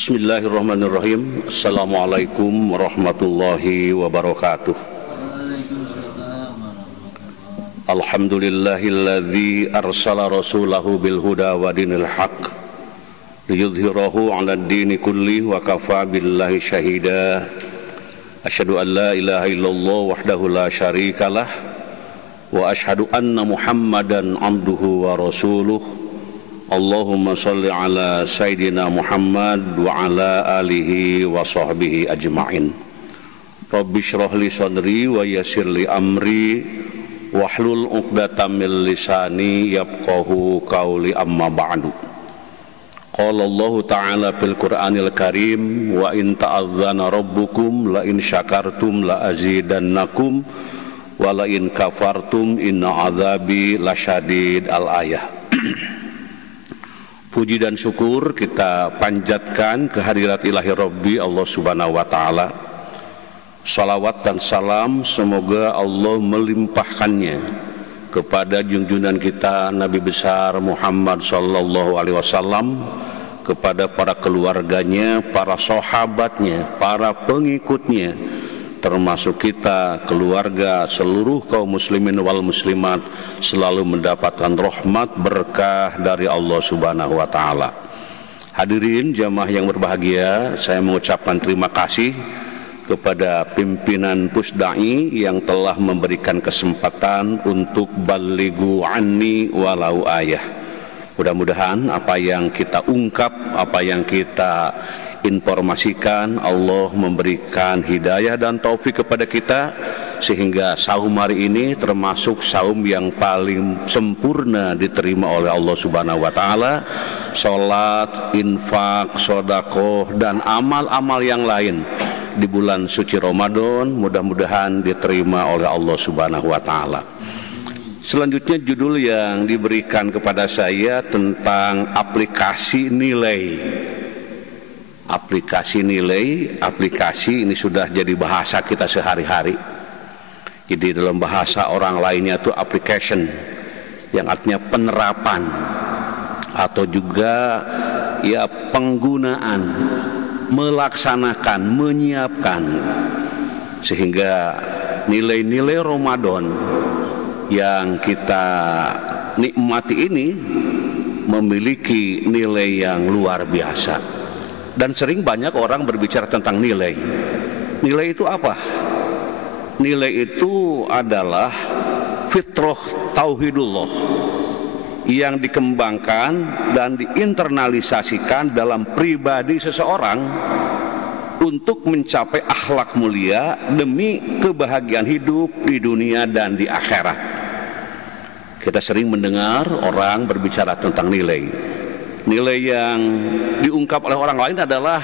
Bismillahirrahmanirrahim. Assalamualaikum warahmatullahi wabarakatuh. Alhamdulillahilladzi arsala rasulahu bil huda wa dinil haq liyudhhirahu 'alad dini kulli wa kafa billahi syahida. Asyhadu an la ilaha illallah wahdahu la syarikalah wa asyhadu anna Muhammadan 'abduhu wa rasuluh. Allahumma salli ala Sayyidina Muhammad wa ala alihi wa sahbihi ajma'in. Rabbi syrah li sadri wa yassir li amri wahlul 'uqdatam min lisani yafqahu qawli, amma ba'du. Qala Allah Ta'ala fil Qur'anil Karim, wa in ta'adzana rabbukum la in syakartum la azidannakum wa la in kafartum inna adzabi lasyadid. Al-ayah. Puji dan syukur kita panjatkan kehadirat ilahi Rabbi Allah Subhanahu wa Ta'ala. Salawat dan salam semoga Allah melimpahkannya kepada junjungan kita Nabi besar Muhammad sallallahu alaihi wasallam, kepada para keluarganya, para sahabatnya, para pengikutnya, termasuk kita, keluarga, seluruh kaum muslimin wal muslimat selalu mendapatkan rahmat berkah dari Allah Subhanahu wa Ta'ala. Hadirin jamaah yang berbahagia, saya mengucapkan terima kasih kepada pimpinan Pusdai yang telah memberikan kesempatan untuk balighu anni walau ayah. Mudah-mudahan apa yang kita ungkap, apa yang kita informasikan, Allah memberikan hidayah dan taufik kepada kita, sehingga saum hari ini termasuk saum yang paling sempurna diterima oleh Allah Subhanahu wa Ta'ala. Salat, infak, sedekah dan amal-amal yang lain di bulan suci Ramadan mudah-mudahan diterima oleh Allah Subhanahu wa Ta'ala. Selanjutnya judul yang diberikan kepada saya tentang aplikasi nilai. Aplikasi nilai, aplikasi ini sudah jadi bahasa kita sehari-hari. Jadi dalam bahasa orang lainnya itu application, yang artinya penerapan atau juga ya penggunaan, melaksanakan, menyiapkan, sehingga nilai-nilai Ramadan yang kita nikmati ini memiliki nilai yang luar biasa. Dan sering banyak orang berbicara tentang nilai. Nilai itu apa? Nilai itu adalah fitrah tauhidullah yang dikembangkan dan diinternalisasikan dalam pribadi seseorang untuk mencapai akhlak mulia demi kebahagiaan hidup di dunia dan di akhirat. Kita sering mendengar orang berbicara tentang nilai. Nilai yang diungkap oleh orang lain adalah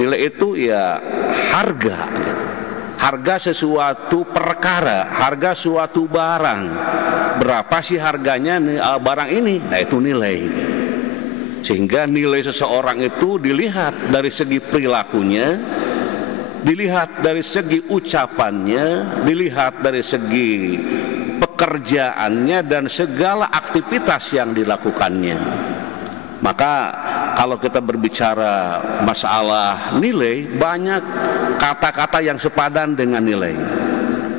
nilai itu ya harga, gitu. Harga sesuatu perkara, harga suatu barang. Berapa sih harganya barang ini? Nah itu nilai, gitu. Sehingga nilai seseorang itu dilihat dari segi perilakunya, dilihat dari segi ucapannya, dilihat dari segi pekerjaannya dan segala aktivitas yang dilakukannya. Maka kalau kita berbicara masalah nilai, banyak kata-kata yang sepadan dengan nilai.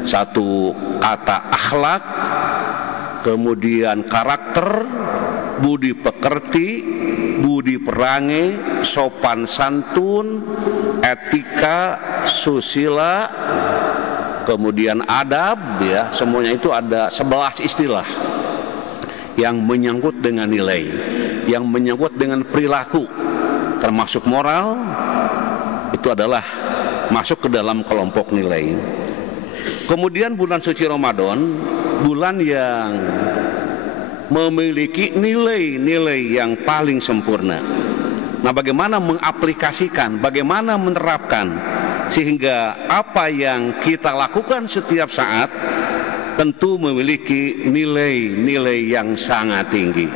Satu kata akhlak, kemudian karakter, budi pekerti, budi perangai, sopan santun, etika, susila, kemudian adab, ya, semuanya itu ada 11 istilah yang menyangkut dengan nilai, yang menyangkut dengan perilaku, termasuk moral, itu adalah masuk ke dalam kelompok nilai. Kemudian bulan suci Ramadan, bulan yang memiliki nilai-nilai yang paling sempurna. Nah, bagaimana mengaplikasikan, bagaimana menerapkan, sehingga apa yang kita lakukan setiap saat tentu memiliki nilai-nilai yang sangat tinggi.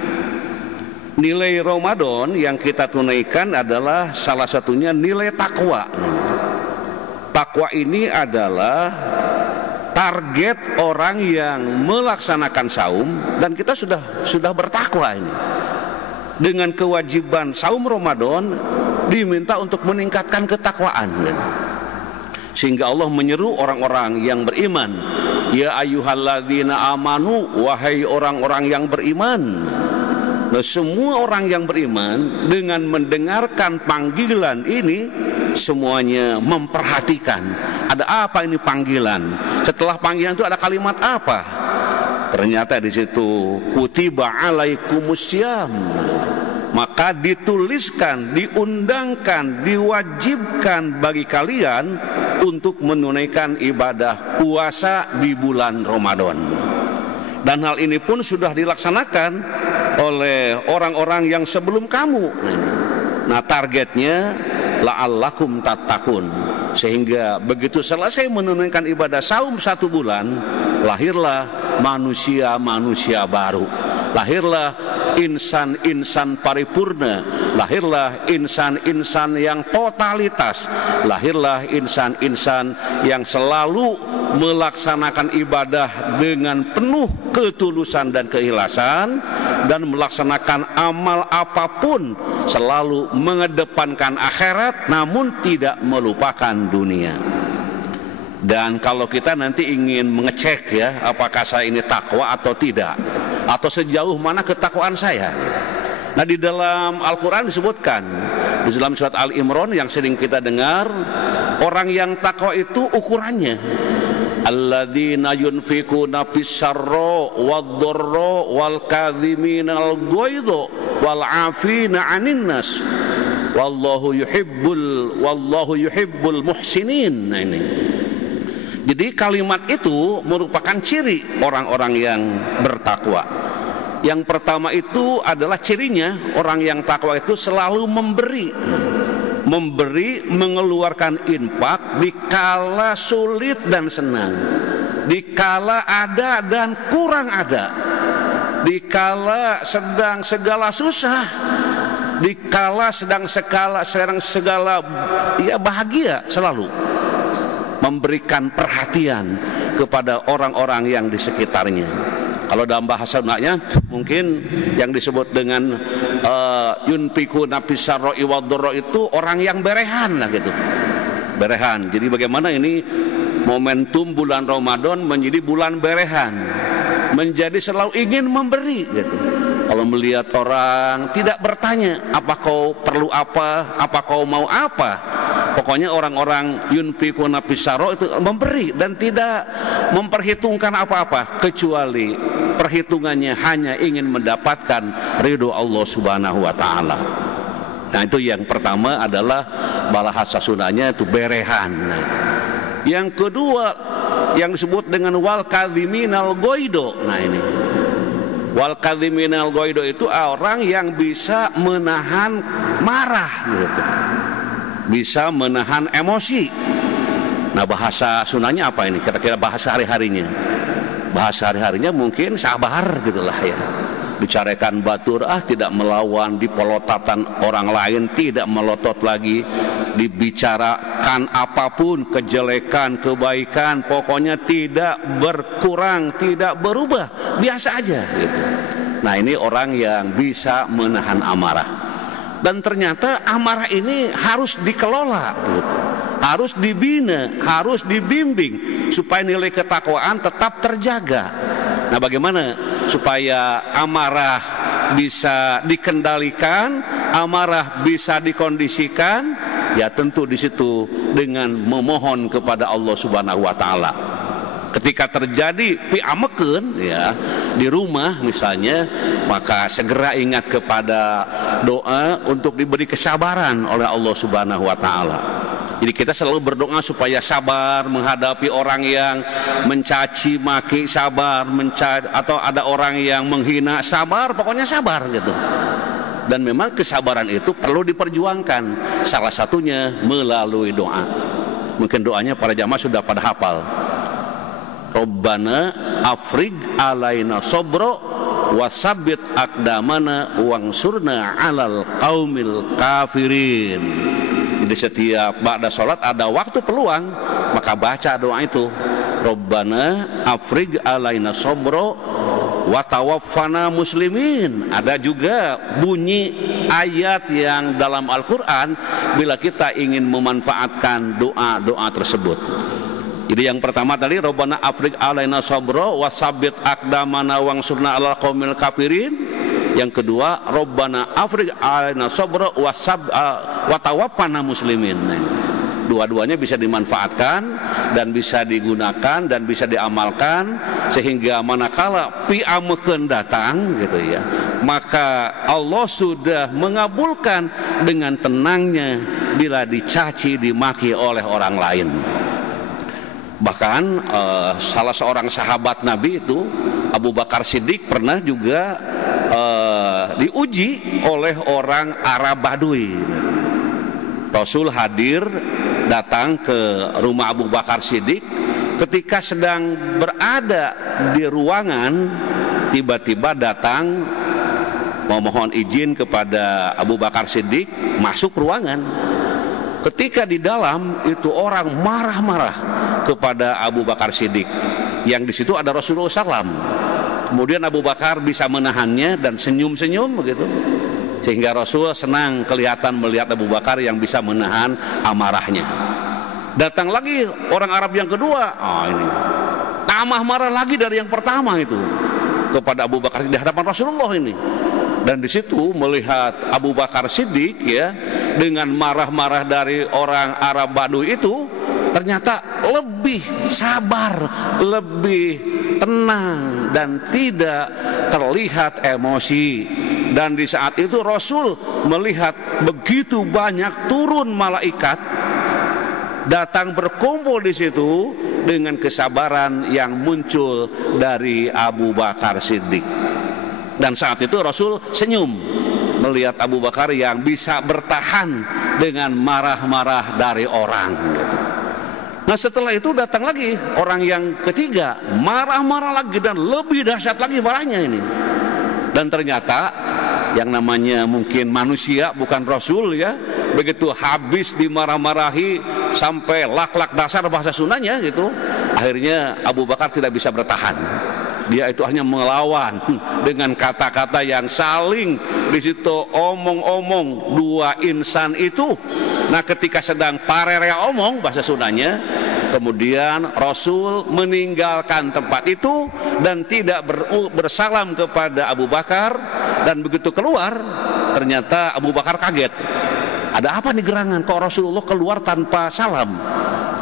Nilai Ramadan yang kita tunaikan adalah salah satunya nilai takwa. Takwa ini adalah target orang yang melaksanakan saum, dan kita sudah bertakwa ini. Dengan kewajiban saum Ramadan, diminta untuk meningkatkan ketakwaan. Sehingga Allah menyeru orang-orang yang beriman, ya ayyuhalladzina amanu, wahai orang-orang yang beriman. Nah, semua orang yang beriman dengan mendengarkan panggilan ini semuanya memperhatikan ada apa ini panggilan. Setelah panggilan itu ada kalimat apa? Ternyata di situ kutiba alaikumussyam. Maka dituliskan, diundangkan, diwajibkan bagi kalian untuk menunaikan ibadah puasa di bulan Ramadan. Dan hal ini pun sudah dilaksanakan oleh orang-orang yang sebelum kamu. Nah, targetnya la'allakum tattaqun. Sehingga begitu selesai menunaikan ibadah saum 1 bulan, lahirlah manusia-manusia baru. Lahirlah insan-insan paripurna, lahirlah insan-insan yang totalitas, lahirlah insan-insan yang selalu melaksanakan ibadah dengan penuh ketulusan dan keikhlasan, dan melaksanakan amal apapun selalu mengedepankan akhirat namun tidak melupakan dunia. Dan kalau kita nanti ingin mengecek ya, apakah saya ini takwa atau tidak, atau sejauh mana ketakwaan saya. Nah, di dalam Al-Quran disebutkan, di dalam surat Al-Imran yang sering kita dengar, orang yang takwa itu ukurannya alladzina yunfikuna fis-sarra wad-dharra wal kadhiminal ghaidha wal 'afina 'anil nas wallahu yuhibbul muhsinin. Nah, ini jadi kalimat itu merupakan ciri orang-orang yang bertakwa. Yang pertama itu adalah cirinya orang yang takwa itu selalu memberi, mengeluarkan infak di kala sulit dan senang, di kala ada dan kurang ada, di kala sedang segala susah, di kala sedang segala ya bahagia, selalu memberikan perhatian kepada orang-orang yang di sekitarnya. Kalau dalam bahasa Sundanya mungkin yang disebut dengan yunfikuna fis-sarra'i wad-dharra itu orang yang berehan lah gitu. Berehan. Jadi bagaimana ini momentum bulan Ramadan menjadi bulan berehan, menjadi selalu ingin memberi gitu. Kalau melihat orang tidak bertanya apa kau perlu apa kau mau apa. Pokoknya orang-orang yunfikuna fis-sarra itu memberi dan tidak memperhitungkan apa-apa, kecuali perhitungannya hanya ingin mendapatkan ridho Allah Subhanahu wa taala. Nah, itu yang pertama adalah bahasa Sundanya itu berehan. Nah, yang kedua yang disebut dengan wal kadhiminal ghaidha. Nah, ini wal kadhiminal ghaidha itu orang yang bisa menahan marah gitu, bisa menahan emosi. Nah, bahasa Sundanya apa ini? Kira-kira bahasa hari-harinya. Bahasa hari-harinya mungkin sabar gitulah ya. Bicarakan batur, tidak melawan, dipelotatan orang lain, tidak melotot lagi, dibicarakan apapun, kejelekan, kebaikan, pokoknya tidak berkurang, tidak berubah, biasa aja gitu. Nah, ini orang yang bisa menahan amarah. Dan ternyata amarah ini harus dikelola gitu, harus dibina, harus dibimbing supaya nilai ketakwaan tetap terjaga. Nah, bagaimana supaya amarah bisa dikendalikan, amarah bisa dikondisikan? Ya tentu di situ dengan memohon kepada Allah Subhanahu wa taala. Ketika terjadi piameken ya di rumah misalnya, maka segera ingat kepada doa untuk diberi kesabaran oleh Allah Subhanahu wa taala. Jadi kita selalu berdoa supaya sabar menghadapi orang yang mencaci maki, sabar atau ada orang yang menghina, sabar, pokoknya sabar gitu. Dan memang kesabaran itu perlu diperjuangkan, salah satunya melalui doa. Mungkin doanya para jamaah sudah pada hafal. Rabbana afrig alaina sobro wasabbit aqdamana wangsurna alal qaumil kafirin. Jadi setiap ba'da sholat ada waktu peluang, maka baca doa itu. Rabbana afrig alaina sobro wa tawaffana muslimin. Ada juga bunyi ayat yang dalam Al-Quran bila kita ingin memanfaatkan doa-doa tersebut. Jadi yang pertama tadi, Rabbana afriq alaina sabra wa sabbit aqdamana wansurna 'alal qaumil kafirin. Yang kedua, Rabbana afriq alaina sabra wa tawaffana muslimin. Dua-duanya bisa dimanfaatkan dan bisa digunakan dan bisa diamalkan, sehingga manakala piamekeun datang gitu ya, maka Allah sudah mengabulkan dengan tenangnya bila dicaci dimaki oleh orang lain. Bahkan salah seorang sahabat Nabi itu Abu Bakar Siddiq pernah juga diuji oleh orang Arab Badui. Rasul hadir datang ke rumah Abu Bakar Siddiq. Ketika sedang berada di ruangan, tiba-tiba datang memohon izin kepada Abu Bakar Siddiq masuk ruangan. Ketika di dalam itu orang marah-marah kepada Abu Bakar Siddiq, yang di situ ada Rasulullah SAW. Kemudian Abu Bakar bisa menahannya dan senyum-senyum begitu, sehingga Rasul senang kelihatan melihat Abu Bakar yang bisa menahan amarahnya. Datang lagi orang Arab yang kedua, ini tambah marah lagi dari yang pertama itu kepada Abu Bakar di hadapan Rasulullah ini. Dan di situ melihat Abu Bakar Siddiq ya dengan marah-marah dari orang Arab Badui itu, ternyata lebih sabar, lebih tenang dan tidak terlihat emosi. Dan di saat itu Rasul melihat begitu banyak turun malaikat datang berkumpul di situ dengan kesabaran yang muncul dari Abu Bakar Siddiq. Dan saat itu Rasul senyum melihat Abu Bakar yang bisa bertahan dengan marah-marah dari orang gitu. Nah setelah itu datang lagi orang yang ketiga, marah-marah lagi dan lebih dahsyat lagi marahnya ini. Dan ternyata yang namanya mungkin manusia bukan Rasul ya, begitu habis dimarah-marahi sampai lak-lak dasar bahasa Sundanya gitu, akhirnya Abu Bakar tidak bisa bertahan. Dia itu hanya melawan dengan kata-kata yang saling di situ omong-omong dua insan itu. Nah ketika sedang parerea omong bahasa Sundanya, kemudian Rasul meninggalkan tempat itu dan tidak bersalam kepada Abu Bakar. Dan begitu keluar, ternyata Abu Bakar kaget. Ada apa nih gerangan? Kok Rasulullah keluar tanpa salam?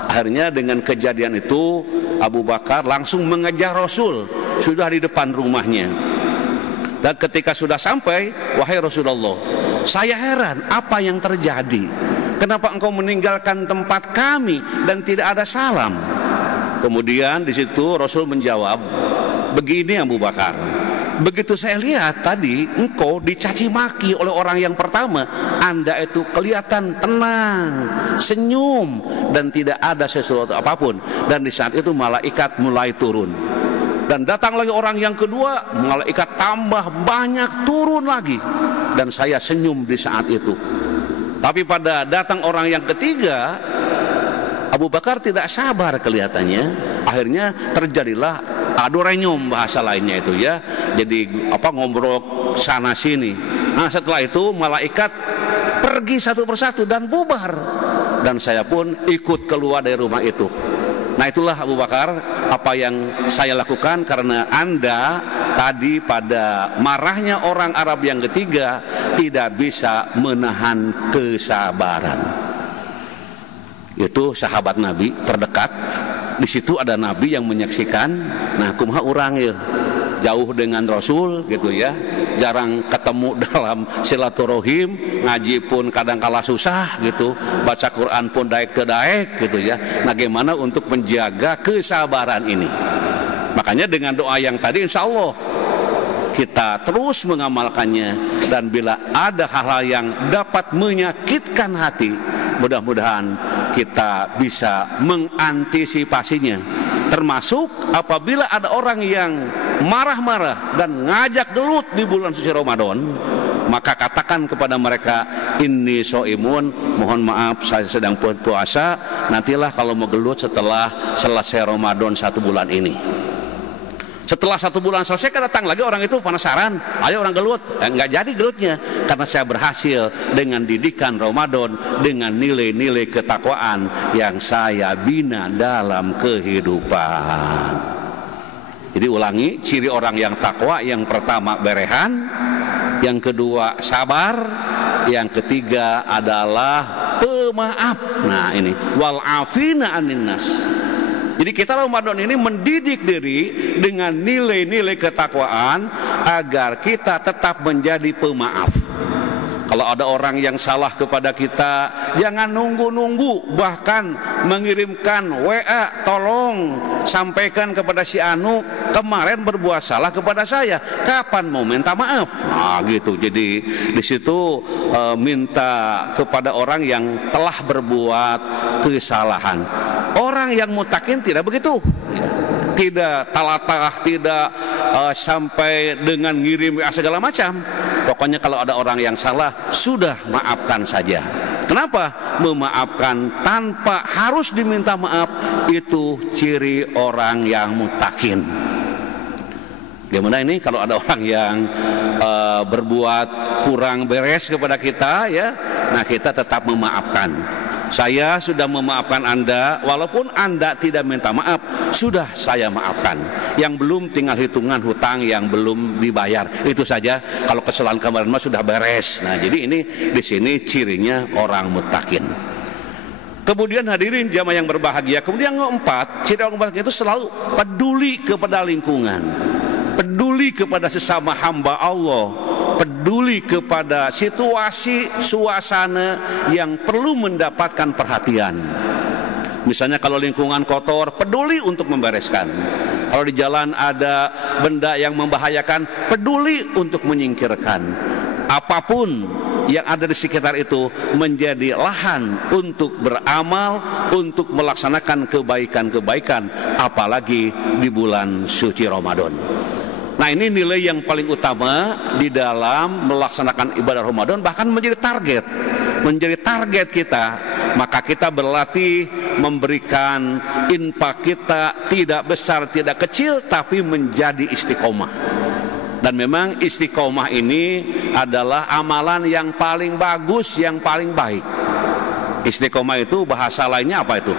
Akhirnya dengan kejadian itu Abu Bakar langsung mengejar Rasul, sudah di depan rumahnya. Dan ketika sudah sampai, wahai Rasulullah, saya heran apa yang terjadi. Kenapa engkau meninggalkan tempat kami dan tidak ada salam? Kemudian di situ Rasul menjawab, begini Abu Bakar, begitu saya lihat tadi engkau dicaci maki oleh orang yang pertama, Anda itu kelihatan tenang, senyum dan tidak ada sesuatu apapun. Dan di saat itu malaikat mulai turun. Dan datang lagi orang yang kedua, malaikat tambah banyak turun lagi. Dan saya senyum di saat itu. Tapi pada datang orang yang ketiga, Abu Bakar tidak sabar kelihatannya. Akhirnya terjadilah adu renyum bahasa lainnya itu ya. Jadi ngobrol sana sini. Nah setelah itu malaikat pergi satu persatu dan bubar. Dan saya pun ikut keluar dari rumah itu. Nah itulah Abu Bakar apa yang saya lakukan karena Anda tadi pada marahnya orang Arab yang ketiga tidak bisa menahan kesabaran. Itu sahabat Nabi terdekat. Di situ ada Nabi yang menyaksikan. Nah kumaha urang ya jauh dengan Rasul gitu ya, jarang ketemu dalam silaturahim, ngaji pun kadang-kala susah gitu, baca Quran pun daek ke daek gitu ya. Nah gimana untuk menjaga kesabaran ini? Makanya dengan doa yang tadi insya Allah kita terus mengamalkannya. Dan bila ada hal-hal yang dapat menyakitkan hati, mudah-mudahan kita bisa mengantisipasinya. Termasuk apabila ada orang yang marah-marah dan ngajak gelut di bulan suci Ramadan, maka katakan kepada mereka, inni so'imun, mohon maaf saya sedang puasa, nantilah kalau mau gelut setelah selesai Ramadan 1 bulan ini. Setelah 1 bulan selesai kan datang lagi orang itu penasaran, ayo orang gelut. Nggak jadi gelutnya, karena saya berhasil dengan didikan Ramadan, dengan nilai-nilai ketakwaan yang saya bina dalam kehidupan. Jadi ulangi, ciri orang yang takwa: yang pertama berehan, yang kedua sabar, yang ketiga adalah pemaaf. Nah ini wal afina anin nas. Jadi kita Ramadan ini mendidik diri dengan nilai-nilai ketakwaan agar kita tetap menjadi pemaaf. Kalau ada orang yang salah kepada kita, jangan nunggu-nunggu, bahkan mengirimkan WA, tolong sampaikan kepada si Anu, kemarin berbuat salah kepada saya, kapan mau minta maaf? Nah gitu. Jadi di situ minta kepada orang yang telah berbuat kesalahan. Orang yang mutakin tidak begitu, tidak talatah, tidak sampai dengan ngirim segala macam. Pokoknya kalau ada orang yang salah, sudah maafkan saja. Kenapa? Memaafkan tanpa harus diminta maaf, itu ciri orang yang mutakin. Gimana ini kalau ada orang yang berbuat kurang beres kepada kita, ya, nah kita tetap memaafkan. Saya sudah memaafkan Anda, walaupun Anda tidak minta maaf, sudah saya maafkan. Yang belum tinggal hitungan hutang yang belum dibayar, itu saja. Kalau kesalahan kemarin mah sudah beres. Nah, jadi ini di sini cirinya orang muttaqin. Kemudian hadirin jamaah yang berbahagia, kemudian yang keempat, ciri orang muttaqin itu selalu peduli kepada lingkungan, peduli kepada sesama hamba Allah, peduli kepada situasi suasana yang perlu mendapatkan perhatian. Misalnya kalau lingkungan kotor, peduli untuk membereskan. Kalau di jalan ada benda yang membahayakan, peduli untuk menyingkirkan. Apapun yang ada di sekitar itu menjadi lahan untuk beramal, untuk melaksanakan kebaikan-kebaikan, apalagi di bulan suci Ramadan. Nah ini nilai yang paling utama di dalam melaksanakan ibadah Ramadan, bahkan menjadi target kita. Maka kita berlatih memberikan infak kita tidak besar tidak kecil, tapi menjadi istiqomah. Dan memang istiqomah ini adalah amalan yang paling bagus, yang paling baik. Istiqomah itu bahasa lainnya apa itu?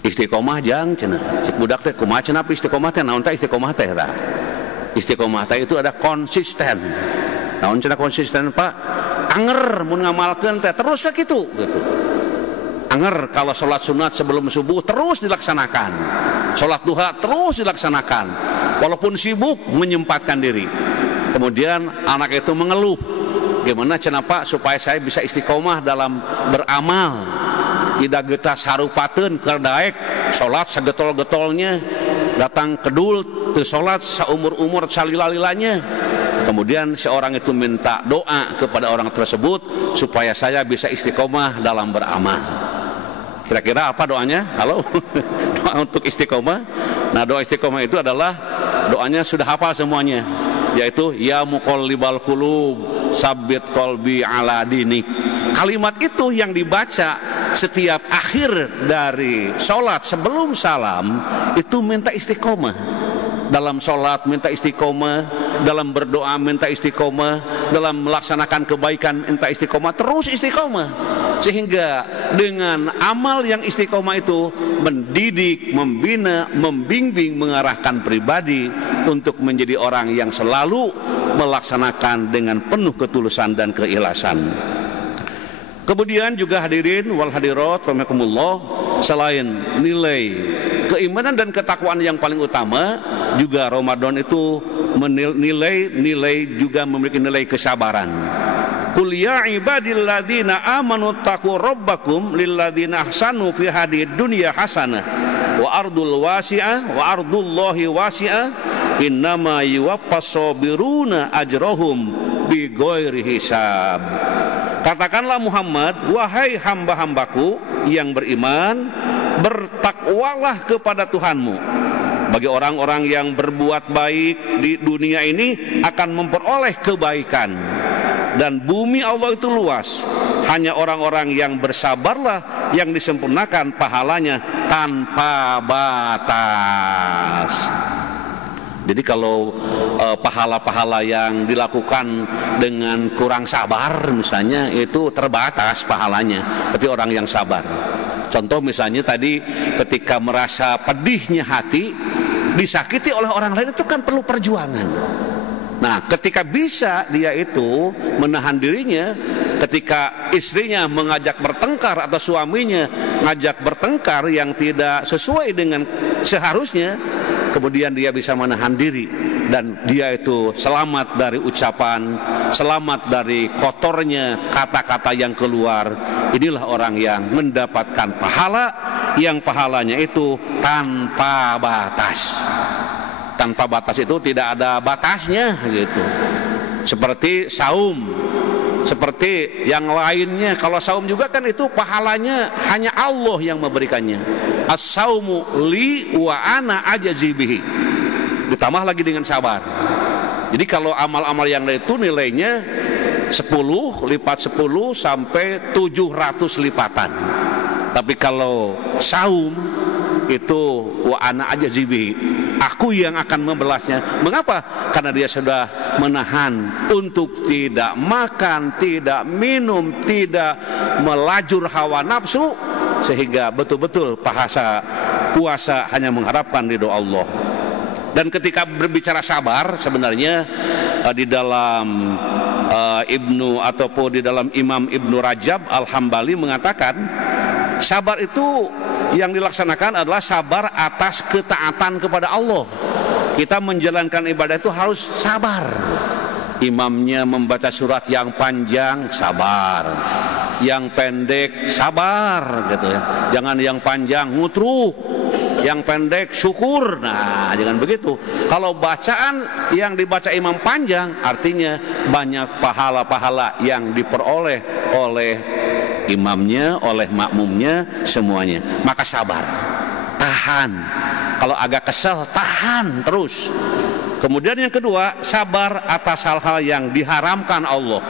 Istiqomah jang cenah cek budak teh kumaha cenah istiqomah teh naon teh istiqomah teh tah. Istiqomah teh itu ada konsisten. Naon cenah konsisten Pak? Anger mun ngamalkeun teh terus gitu. Anger kalau sholat sunat sebelum subuh terus dilaksanakan. Sholat duha terus dilaksanakan. Walaupun sibuk menyempatkan diri. Kemudian anak itu mengeluh, gimana cenah Pak supaya saya bisa istiqomah dalam beramal? Tidak getas harupateun keur daek salat sagetol-getolnya, datang kedul teu salat saumur-umur salila-lilanya. Kemudian seorang itu minta doa kepada orang tersebut supaya saya bisa istiqomah dalam beramal. Kira-kira apa doanya? Halo? Doa untuk istiqomah. Nah, doa istiqomah itu adalah doanya sudah hafal semuanya, yaitu ya muqallibal qulub sabbit qalbi ala dinik. Kalimat itu yang dibaca setiap akhir dari sholat sebelum salam itu minta istiqomah. Dalam sholat minta istiqomah, dalam berdoa minta istiqomah, dalam melaksanakan kebaikan minta istiqomah, terus istiqomah. Sehingga dengan amal yang istiqomah itu mendidik, membina, membimbing, mengarahkan pribadi untuk menjadi orang yang selalu melaksanakan dengan penuh ketulusan dan keikhlasan. Kemudian juga hadirin wal hadirat rahimakumullah, selain nilai keimanan dan ketakwaan yang paling utama, juga Ramadan itu nilai juga memiliki nilai kesabaran. Qul ya ibadilladzina amanu taqu rabbakum lilladzina ahsanu fi hadid dunya hasanah wa ardul wasi'ah wa ardullahi wasi'ah innama yuwaffas sabiruna ajrahum bighairi hisab. Katakanlah Muhammad, wahai hamba-hambaku yang beriman, bertakwalah kepada Tuhanmu. Bagi orang-orang yang berbuat baik di dunia ini akan memperoleh kebaikan. Dan bumi Allah itu luas, hanya orang-orang yang bersabarlah yang disempurnakan pahalanya tanpa batas. Jadi kalau pahala-pahala yang dilakukan dengan kurang sabar misalnya itu terbatas pahalanya, tapi orang yang sabar. Contoh misalnya tadi ketika merasa pedihnya hati disakiti oleh orang lain itu kan perlu perjuangan. Nah, ketika bisa dia itu menahan dirinya ketika istrinya mengajak bertengkar atau suaminya ngajak bertengkar yang tidak sesuai dengan seharusnya, kemudian dia bisa menahan diri dan dia itu selamat dari ucapan, selamat dari kotornya kata-kata yang keluar. Inilah orang yang mendapatkan pahala yang pahalanya itu tanpa batas. Tanpa batas itu tidak ada batasnya gitu. Seperti saum, seperti yang lainnya. Kalau saum juga kan itu pahalanya hanya Allah yang memberikannya. As-saumu li wa ana ajazi bihi. Ditambah lagi dengan sabar. Jadi kalau amal-amal yang lain itu nilainya 10 lipat 10 sampai 700 lipatan. Tapi kalau saum itu wa ana ajazi bihi, aku yang akan membalasnya. Mengapa? Karena dia sudah menahan untuk tidak makan, tidak minum, tidak melajur hawa nafsu, sehingga betul-betul puasa hanya mengharapkan ridho Allah. Dan ketika berbicara sabar, sebenarnya di dalam Ibnu ataupun di dalam Imam Ibnu Rajab Al-Hambali mengatakan sabar itu yang dilaksanakan adalah sabar atas ketaatan kepada Allah. Kita menjalankan ibadah itu harus sabar. Imamnya membaca surat yang panjang, sabar. Yang pendek, sabar gitu ya. Jangan yang panjang ngutruk, yang pendek syukur. Nah, jangan begitu. Kalau bacaan yang dibaca imam panjang, artinya banyak pahala-pahala yang diperoleh oleh imamnya, oleh makmumnya, semuanya. Maka sabar, tahan. Kalau agak kesel, tahan terus. Kemudian yang kedua, sabar atas hal-hal yang diharamkan Allah.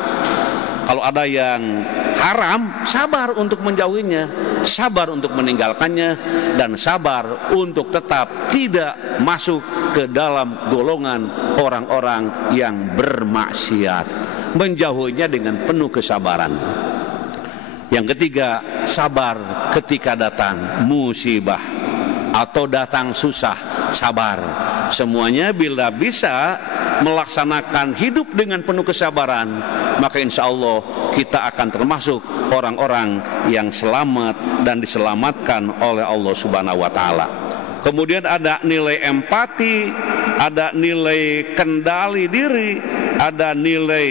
Kalau ada yang haram, sabar untuk menjauhinya, sabar untuk meninggalkannya, dan sabar untuk tetap tidak masuk ke dalam golongan orang-orang yang bermaksiat. Menjauhinya dengan penuh kesabaran. Yang ketiga, sabar ketika datang musibah atau datang susah, sabar. Semuanya bila bisa melaksanakan hidup dengan penuh kesabaran, maka insya Allah kita akan termasuk orang-orang yang selamat dan diselamatkan oleh Allah Subhanahu wa Ta'ala. Kemudian ada nilai empati, ada nilai kendali diri, ada nilai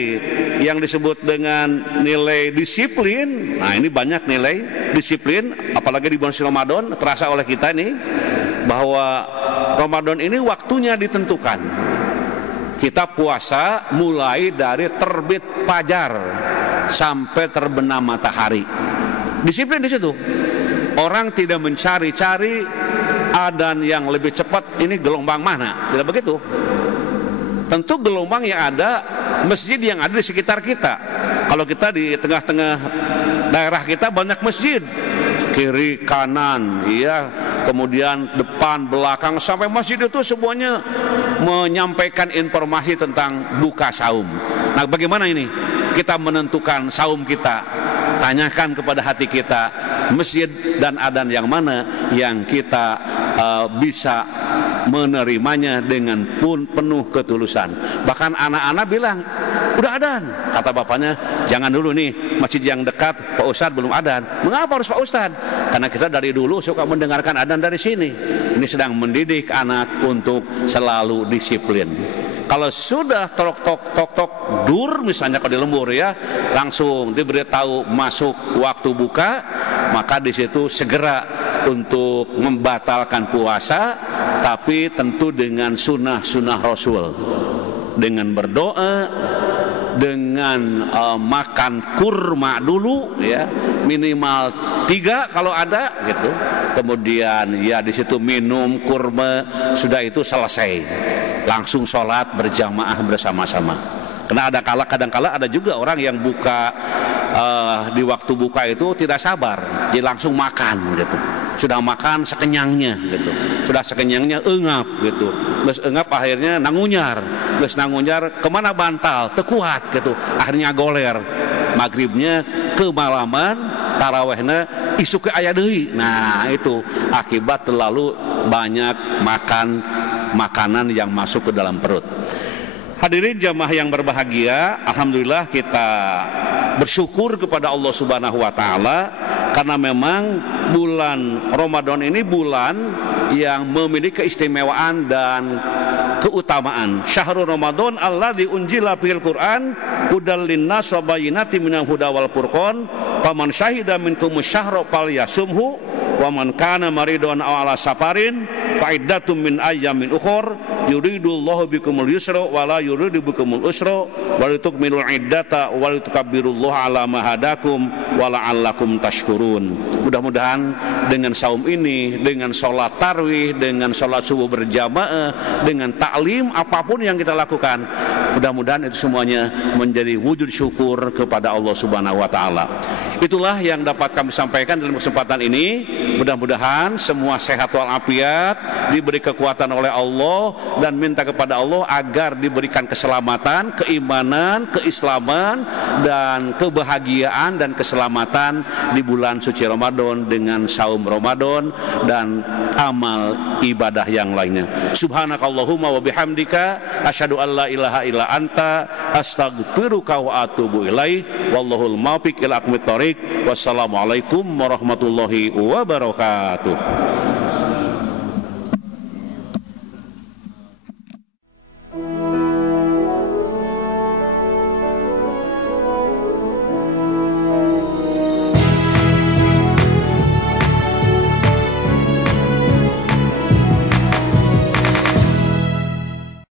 yang disebut dengan nilai disiplin. Nah, ini banyak nilai disiplin, apalagi di bulan Ramadan terasa oleh kita nih bahwa Ramadan ini waktunya ditentukan. Kita puasa mulai dari terbit fajar sampai terbenam matahari. Disiplin di situ. Orang tidak mencari-cari adzan yang lebih cepat, ini gelombang mana? Tidak begitu. Tentu gelombang yang ada, masjid yang ada di sekitar kita. Kalau kita di tengah-tengah daerah kita banyak masjid, kiri kanan, iya, kemudian depan belakang sampai masjid itu semuanya menyampaikan informasi tentang buka saum. Nah, bagaimana ini kita menentukan saum kita? Tanyakan kepada hati kita, masjid dan adzan yang mana yang kita bisa menerimanya dengan pun penuh ketulusan. Bahkan anak-anak bilang, udah adzan. Kata bapaknya, jangan dulu nih, masjid yang dekat Pak Ustadz belum adzan. Mengapa harus Pak Ustadz? Karena kita dari dulu suka mendengarkan adzan dari sini. Ini sedang mendidik anak untuk selalu disiplin. Kalau sudah tok dur misalnya kalau di lembur ya, langsung diberitahu masuk waktu buka, maka di situ segera untuk membatalkan puasa, tapi tentu dengan sunnah Rasul, dengan berdoa, dengan makan kurma dulu ya, minimal 3 kalau ada gitu. Kemudian ya di situ minum kurma, sudah itu selesai. Langsung sholat berjamaah bersama-sama. Karena kadang-kala ada juga orang yang buka di waktu buka itu tidak sabar, jadi langsung makan gitu. Sudah makan sekenyangnya gitu, sudah sekenyangnya engap gitu, terus engap akhirnya nangunyar, terus nangunyar kemana bantal, tekuat gitu, akhirnya goler, maghribnya kemalaman, tarawehnya isu ke aya deui. Nah itu akibat terlalu banyak makan makanan yang masuk ke dalam perut. Hadirin jamaah yang berbahagia, alhamdulillah kita bersyukur kepada Allah Subhanahu wa taala karena memang bulan Ramadan ini bulan yang memiliki keistimewaan dan keutamaan. Syahrul Ramadan alladzi unzila fihil Qur'an hudal linnas wa bayyinatin minal huda wal furqan faman syahida minkumus syahra falyasumhu wa man kana maridun aw ala safarin fa iddatum min ayyamin ukhur yuridullahu bikumul yusra wa la yuridu bikumul usra wa litukmilul iddata wa litukabbirullaha ala ma hadakum wa la'allakum tashkurun. Mudah-mudahan dengan saum ini, dengan sholat tarawih, dengan sholat subuh berjamaah, dengan taklim apapun yang kita lakukan, mudah-mudahan itu semuanya menjadi wujud syukur kepada Allah Subhanahu wa taala. Itulah yang dapat kami sampaikan dalam kesempatan ini. Mudah-mudahan semua sehat walafiat, diberi kekuatan oleh Allah, dan minta kepada Allah agar diberikan keselamatan, keimanan, keislaman, dan kebahagiaan dan keselamatan di bulan suci Ramadan dengan saum Ramadan dan amal ibadah yang lainnya. Subhanakallahumma wa bihamdika asyhadu an la ilaha illa anta astaghfiruka wa atubu ilaik. Wallahul muwaffiq ila aqwamit thoriq. Wassalamualaikum warahmatullahi wabarakatuh.